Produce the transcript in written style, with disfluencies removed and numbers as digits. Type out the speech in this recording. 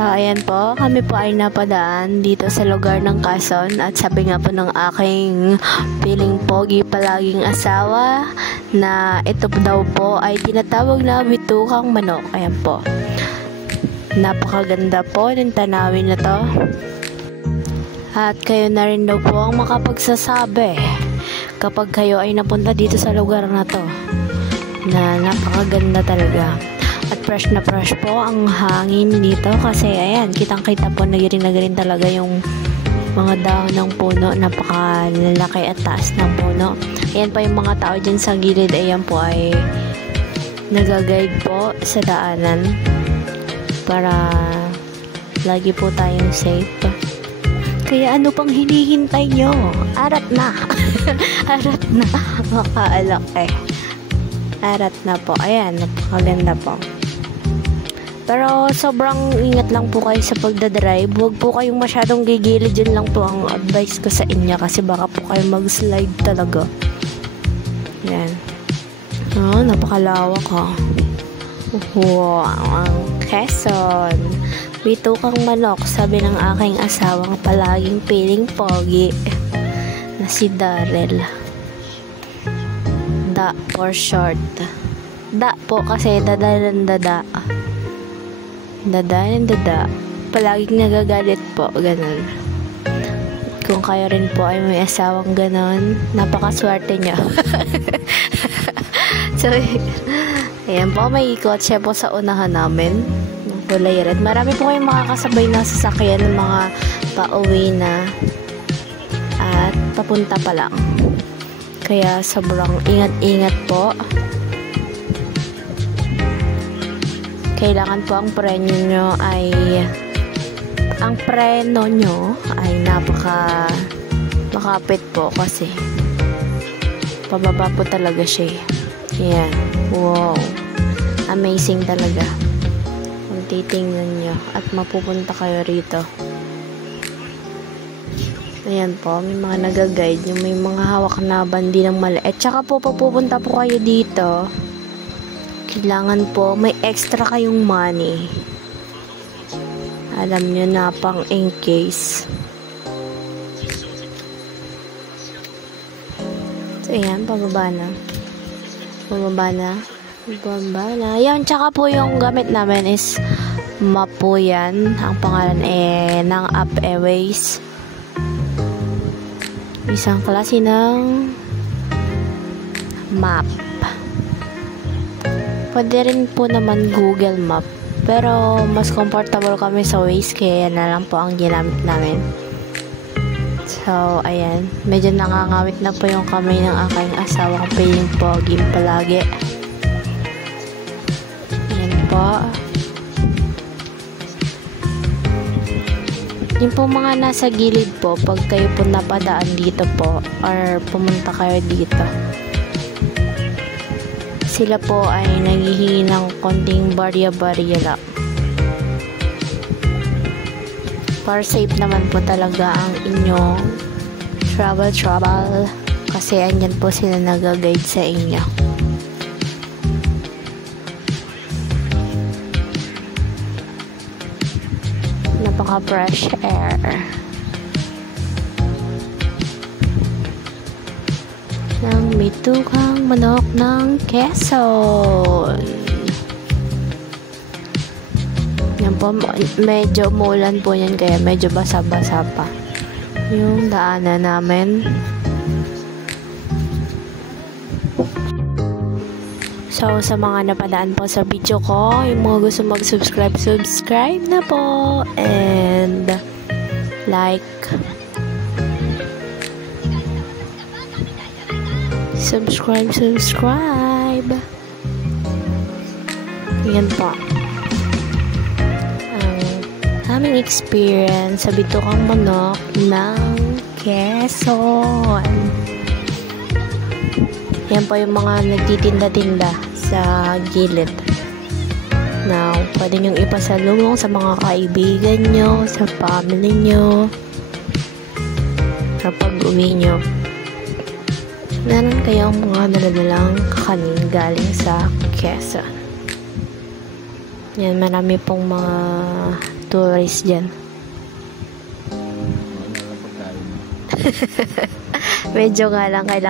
So, ayan po, kami po ay napadaan dito sa lugar ng Quezon at sabi nga po ng aking feeling pogi palaging asawa na ito daw po ay tinatawag na bitukang manok. Ayan po. Napakaganda po ng tanawin na to. At kayo na rin daw po ang makapagsasabi kapag kayo ay napunta dito sa lugar na to na napakaganda talaga. At fresh na fresh po ang hangin dito kasi ayan, kitang-kita po nagiring talaga yung mga dahon ng puno, napakalalaki at taas ng puno. Ayan pa yung mga tao dyan sa gilid, ayan po ay nag-guide po sa daanan para lagi po tayong safe. Kaya ano pang hinihintay nyo? Arat na! Arat na! Makaalok eh. Arat na po. Ayan, napakaganda po. Pero sobrang ingat lang po kayo sa pagdadrive. Huwag po kayong masyadong gigilid. Yun lang po ang advice ko sa inyo kasi baka po kayo mag-slide talaga. Yan. Oh, napakalawak ha. Wow, ang Quezon. Bitukang manok, sabi ng aking asawang palaging feeling pogi na si Darrell. Da for short. Da po kasi dadalan dada. Dada. Palaging nagagalit po, ganun. Kung kayo rin po ay may asawang ganun, napakaswerte nyo. So, ayan po, may kotse po sa unahan namin. Ng kulay red. Marami po kayong makakasabay na sasakyan ng mga pauwi na at papunta pa lang. Kaya sobrang ingat-ingat po. Kailangan po ang preno nyo ay makapit po kasi pababa po talaga siya. Yan. Wow. Amazing talaga. Kung titingnan nyo at mapupunta kayo rito. Ayan po, may mga nag-guide yung may mga hawak na bandi ng maliit. Tsaka po papupunta po kayo dito. Kailangan po may extra kayong money. Alam nyo na pang in case. So, ayan, pababa na. Ayan, tsaka po yung gamit namin is map po yan. Ang pangalan ng Up Airways. Isang klase ng map. Pwede rin po naman Google Map. Pero mas comfortable kami sa Waze kaya na lang po ang ginamit namin. So, ayan. Medyo nangangawit na po yung kamay ng aking asawang feeling pogi palagi. Ayan po. Yung po mga nasa gilid po, pag kayo po napadaan dito po or pumunta kayo dito, sila po ay naghihingi ng konting barya-barya lang. Para safe naman po talaga ang inyong travel kasi andyan po sila nag-guide sa inyo. Napaka-fresh air. Ng bitukang manok ng Quezon. Yan po, medyo umulan po yan kaya medyo basa-basa pa yung daanan namin. So, sa mga napadaan po sa video ko, yung mga gusto subscribe na po and like, subscribe. Yan po ang aming experience sa bitukang manok ng Quezon. Yan po yung mga nagtitinda-tinda sa gilid na pwede nyong ipasalubong sa mga kaibigan nyo, sa family nyo kapag uwi nyo. Meron kayong mga daladalang kakanin galing sa Quezon. Yan, marami pong mga tourist dyan. Wala lang pagkain. Medyo nga lang kailangan